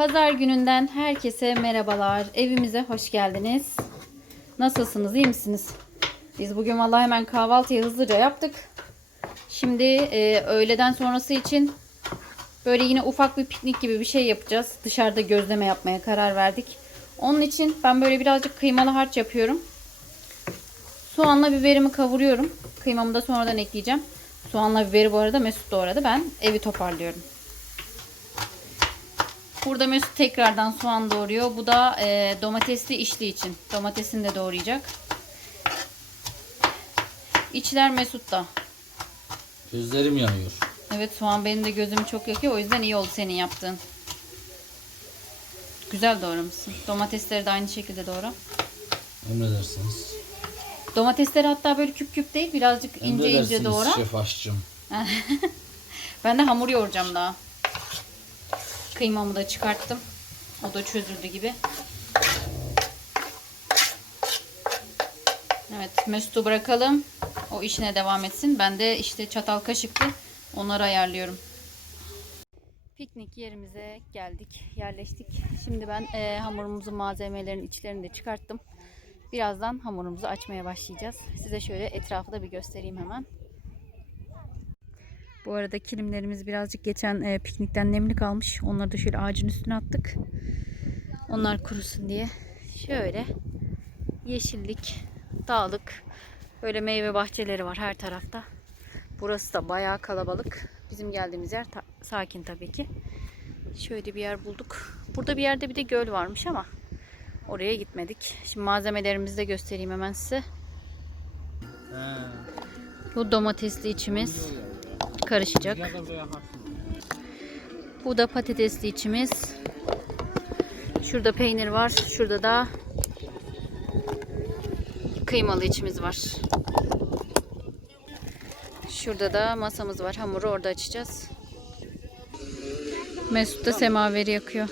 Pazar gününden herkese merhabalar. Evimize hoş geldiniz. Nasılsınız? iyi misiniz? Biz bugün vallahi hemen kahvaltıyı hızlıca yaptık. Şimdi e, öğleden sonrası için böyle yine ufak bir piknik gibi bir şey yapacağız. Dışarıda gözleme yapmaya karar verdik. Onun için ben böyle birazcık kıymalı harç yapıyorum. Soğanla biberimi kavuruyorum. Kıymamı da sonradan ekleyeceğim. Soğanla biberi bu arada Mesut doğradı. Ben evi toparlıyorum. Burada Mesut tekrardan soğan doğruyor. Bu da e, domatesli işli için. Domatesini de doğrayacak. İçler Mesut'ta. Gözlerim yanıyor. Evet soğan benim de gözümü çok yakıyor. O yüzden iyi oldu senin yaptığın. Güzel doğramışsın. Domatesleri de aynı şekilde doğra. Emredersiniz. Domatesleri hatta böyle küp küp değil birazcık ince ince Emredersiniz doğra. şef aşçım. Ben de hamur yoğuracağım daha. Kıymamı da çıkarttım. O da çözüldü gibi. Evet Mesut'u bırakalım. O işine devam etsin. Ben de işte çatal kaşıklı onları ayarlıyorum. Piknik yerimize geldik. Yerleştik. Şimdi ben e, hamurumuzun malzemelerin içlerini de çıkarttım. Birazdan hamurumuzu açmaya başlayacağız. Size şöyle etrafı da bir göstereyim hemen. Bu arada kilimlerimiz birazcık geçen e, piknikten nemli kalmış. Onları da şöyle ağacın üstüne attık. Onlar kurusun diye. Şöyle yeşillik, dağlık. Böyle meyve bahçeleri var her tarafta. Burası da bayağı kalabalık. Bizim geldiğimiz yer ta- sakin tabii ki. Şöyle bir yer bulduk. Burada bir yerde bir de göl varmış ama oraya gitmedik. Şimdi malzemelerimizi de göstereyim hemen size. Bu domatesli içimiz karışacak. Bu da patatesli içimiz. Şurada peynir var. Şurada da kıymalı içimiz var. Şurada da masamız var. Hamuru orada açacağız. Mesut da semaveri yakıyor.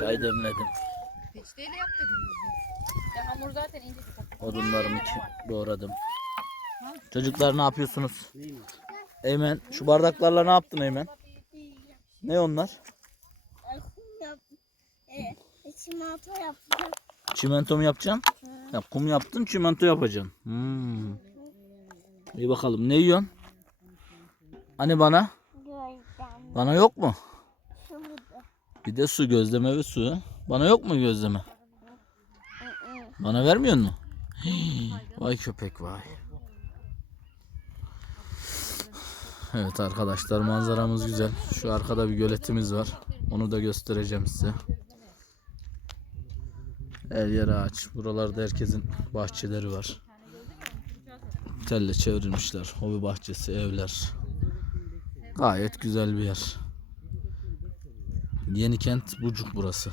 Çay demledim. Peçeteyle yap Ya hamur zaten ince Odunlarımı ki- doğradım. Çocuklar ne yapıyorsunuz? Eymen şu bardaklarla ne yaptın Eymen? Ne onlar? Çimento yapacağım. Çimento mu yapacaksın? Ya kum yaptın çimento yapacaksın. Hmm. İyi bakalım ne yiyorsun? Hani bana? Bana yok mu? Bir de su gözleme ve su. Bana yok mu gözleme? Bana vermiyor mu? Vay köpek vay. Evet arkadaşlar manzaramız güzel. Şu arkada bir göletimiz var. Onu da göstereceğim size. Her yer ağaç. Buralarda herkesin bahçeleri var. Telle çevrilmişler. Hobi bahçesi, evler. Gayet güzel bir yer. Yeni kent Bucuk burası.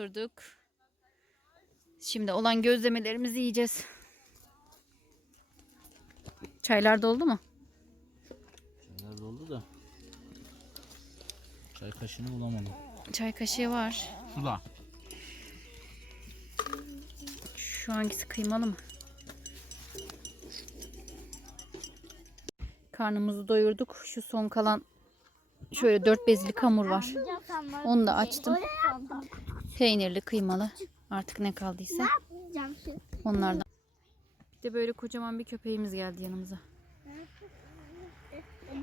Oturduk. Şimdi olan gözlemelerimizi yiyeceğiz. Çaylar doldu mu? Çaylar doldu da. Çay kaşığını bulamadım. Çay kaşığı var. Şurada. Şu hangisi kıymalı mı? Karnımızı doyurduk. Şu son kalan şöyle dört bezlik hamur var. Onu da açtım. Peynirli, kıymalı. Artık ne kaldıysa Yapacağım şimdi. onlardan. Bir de böyle kocaman bir köpeğimiz geldi yanımıza.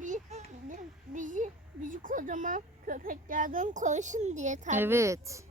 Bizi, bizi, bizi kocaman köpeklerden korusun diye tabii. Evet.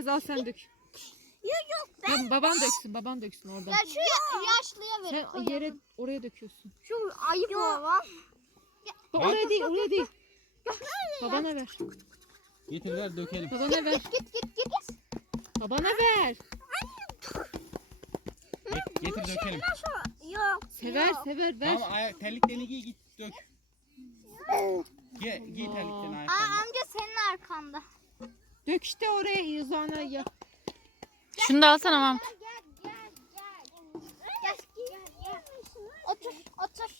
Ayaz al sen dök. Yok yok Ya baban döksün, baban döksün oradan. Ya şu ya- yaşlıya ver. Sen yere oraya döküyorsun. Şu ayıp olan. Oraya değil, oraya değil. Babana ver. Getir ver dökelim. Babana ver. Git git git. git. Babana ver. Getir dökelim. Yok. Sever, sever ver. Tamam ayak terliklerini giy git dök. Giy, giy terliklerini Aa, ayaklarını. amca senin arkanda. Dök işte oraya yüzüğüne ya. Şunu da alsana Mahmut. Gel gel gel. Gel gel gel. Otur otur.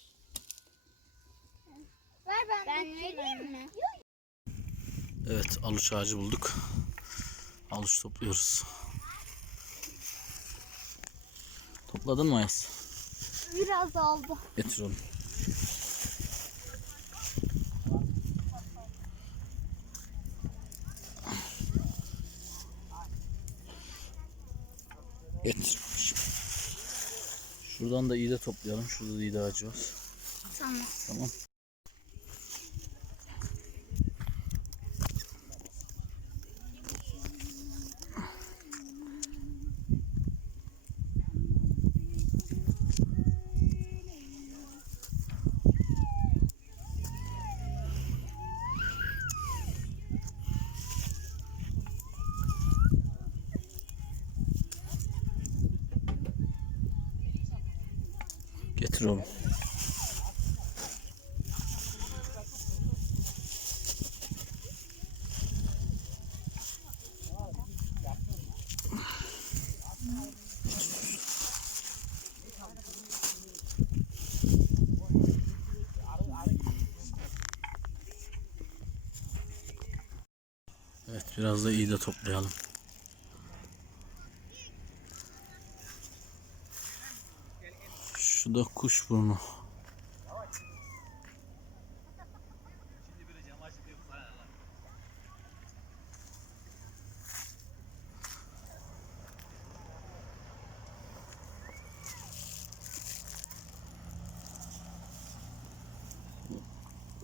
Ver ben, ben vereyim mi? Evet aluç ağacı bulduk. Aluç topluyoruz. Topladın mı Ayaz? Biraz oldu. Getir onu. Getir. Şuradan da iğde toplayalım. Şurada da iğde ağacı var. Tamam. Tamam. Oğlum. Evet biraz da iyi de toplayalım. Şu da kuş burnu.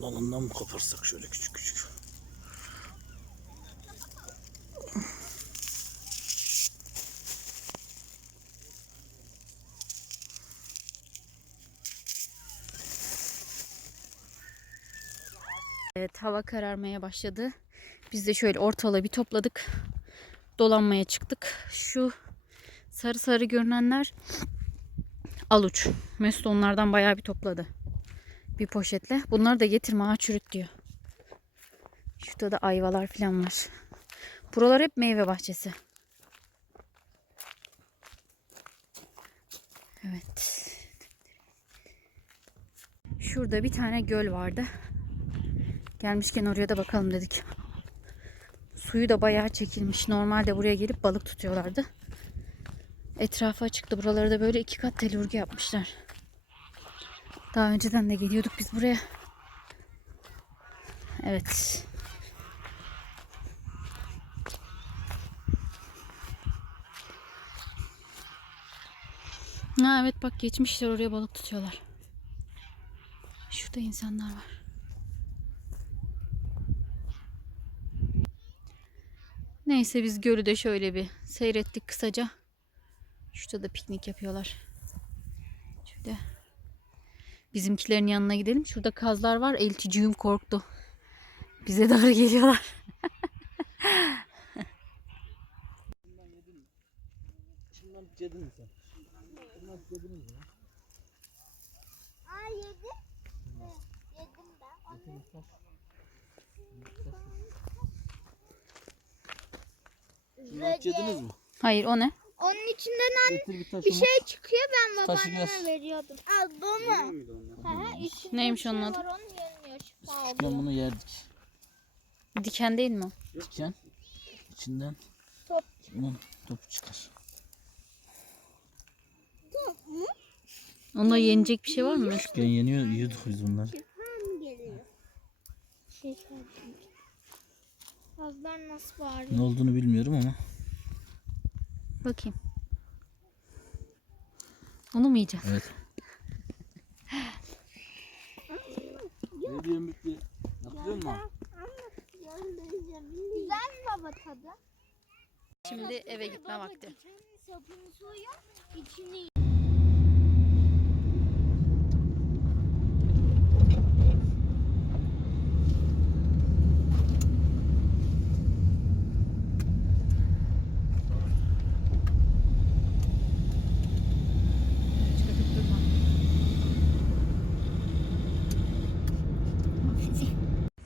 Dalından mı koparsak şöyle küçük küçük. Evet hava kararmaya başladı. Biz de şöyle ortalığı bir topladık. Dolanmaya çıktık. Şu sarı sarı görünenler aluç. Mesut onlardan bayağı bir topladı. Bir poşetle. Bunları da getirme ha çürüt diyor. Şurada da ayvalar falan var. Buralar hep meyve bahçesi. Evet. Şurada bir tane göl vardı. Gelmişken oraya da bakalım dedik. Suyu da bayağı çekilmiş. Normalde buraya gelip balık tutuyorlardı. Etrafı açıktı. Buraları da böyle iki kat telurgu yapmışlar. Daha önceden de geliyorduk biz buraya. Evet. Ha evet bak geçmişler oraya balık tutuyorlar. Şurada insanlar var. Neyse biz gölü de şöyle bir seyrettik kısaca. Şurada da piknik yapıyorlar. Şöyle bizimkilerin yanına gidelim. Şurada kazlar var. Elticiyim korktu. Bize doğru geliyorlar. Aa yedi. Yedim ben. Yediniz mi? Hayır o ne? Onun içinden an- Getir bir bir şey çıkıyor ben Taşı babaanneme veriyordum. Al. Hı hı, içinde Neymiş bir şey onun adı? Var, onu yemiyor. Şifa bunu yerdik. Diken değil mi o? Diken içinden Top. un topu çıkar. Onda yenecek bir şey var mı? Küçükken yeniyor, yiyorduk biz bunları. Tam geliyor. Şey Kazlar nasıl bağırıyor? Ne olduğunu bilmiyorum ama. Bakayım. Onu mu yiyeceğiz? Evet. ne diyorsun bitti? Yapıyor mu? Güzel mi baba tadı? Şimdi eve gitme vakti. sapını soyuyor, içini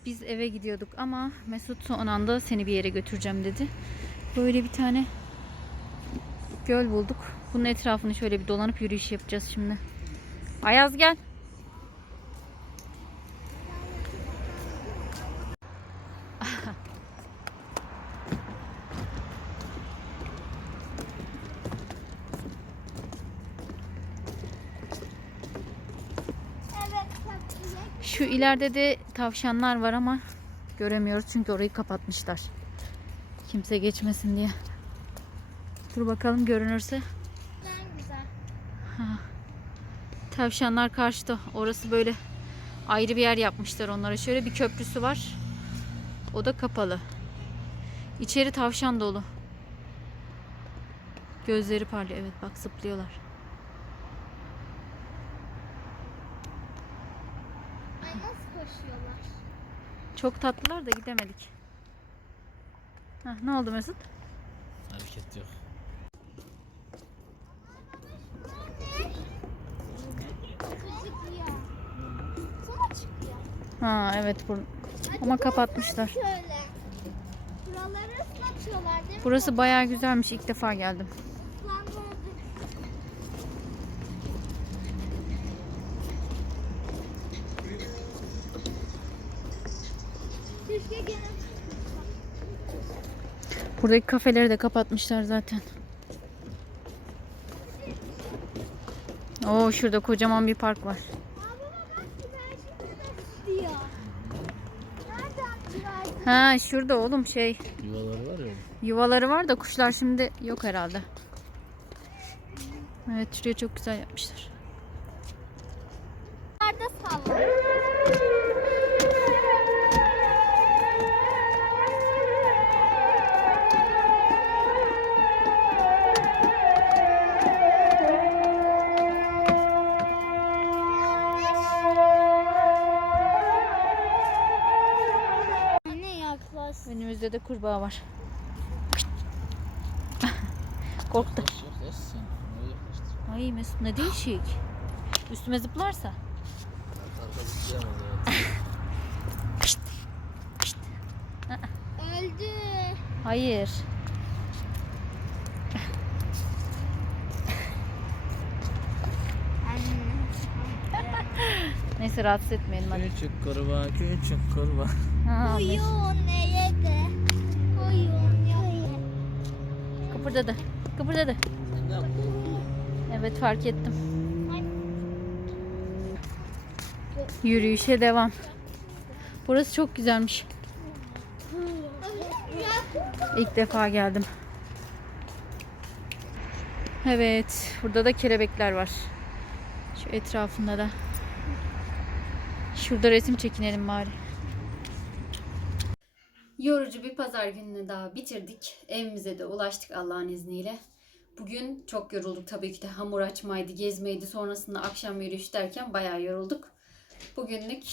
Biz eve gidiyorduk ama Mesut son anda seni bir yere götüreceğim dedi. Böyle bir tane göl bulduk. Bunun etrafını şöyle bir dolanıp yürüyüş yapacağız şimdi. Ayaz gel. Şu ileride de tavşanlar var ama göremiyoruz çünkü orayı kapatmışlar. Kimse geçmesin diye. Dur bakalım görünürse. güzel. Tavşanlar karşıda. Orası böyle ayrı bir yer yapmışlar onlara. Şöyle bir köprüsü var. O da kapalı. İçeri tavşan dolu. Gözleri parlıyor. Evet bak zıplıyorlar. Ay nasıl koşuyorlar? Çok tatlılar da gidemedik. Heh, ne oldu Mesut? Hareket yok. Ha evet bu. Ama kapatmışlar. Şöyle. Buraları ıslatıyorlar değil mi? Burası bayağı güzelmiş. İlk defa geldim. Buradaki kafeleri de kapatmışlar zaten. Oo şurada kocaman bir park var. Ha şurada oğlum şey Yuvaları var ya. yuvaları var da kuşlar şimdi yok herhalde. Evet şuraya çok güzel yapmışlar. Kurbağa var. Korktu. Ay Mesut ne değişik. Üstüme zıplarsa. Öldü. Hayır. Neyse rahatsız etmeyelim hadi. Küçük kurbağa, küçük kurbağa. Ha, Mesut Koyun kıpırdadı. Kıpırdadı. Evet fark ettim. Yürüyüşe devam. Burası çok güzelmiş. İlk defa geldim. Evet, burada da kelebekler var. Şu etrafında da. Şurada resim çekinelim bari. Yorucu bir pazar gününü daha bitirdik. Evimize de ulaştık Allah'ın izniyle. Bugün çok yorulduk tabii ki de hamur açmaydı, gezmeydi. Sonrasında akşam yürüyüş derken bayağı yorulduk. Bugünlük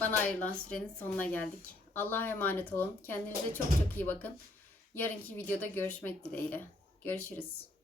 bana ayrılan sürenin sonuna geldik. Allah'a emanet olun. Kendinize çok çok iyi bakın. Yarınki videoda görüşmek dileğiyle. Görüşürüz.